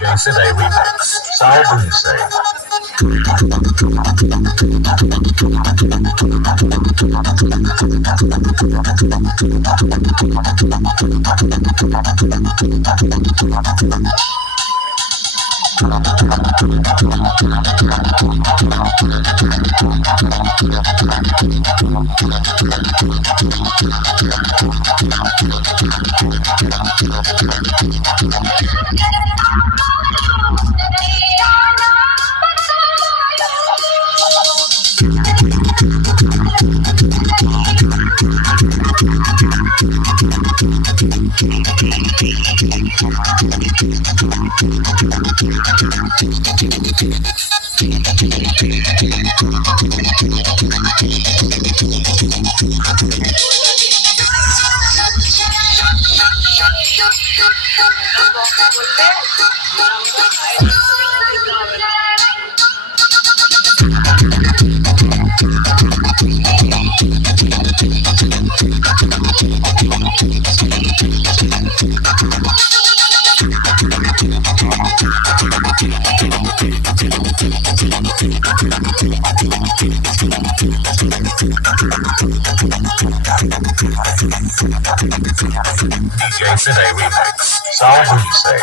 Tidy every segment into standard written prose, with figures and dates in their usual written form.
Yesterday Remix. Salve say. Yesterday Remix. Salve say. Yesterday Remix. Salve say.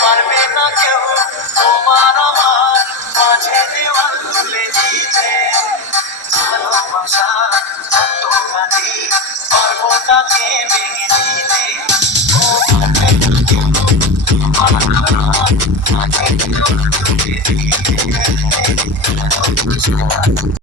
পারবে না কেউ তোমার আমার মাঝে দেওয়াল তুলে দিতে ভালোবাসা এতখানি পারবো তাকে ভেঙে দিতে ও পারবে না কেউ তোমার আমার মাঝে দেওয়াল তুলে দিতে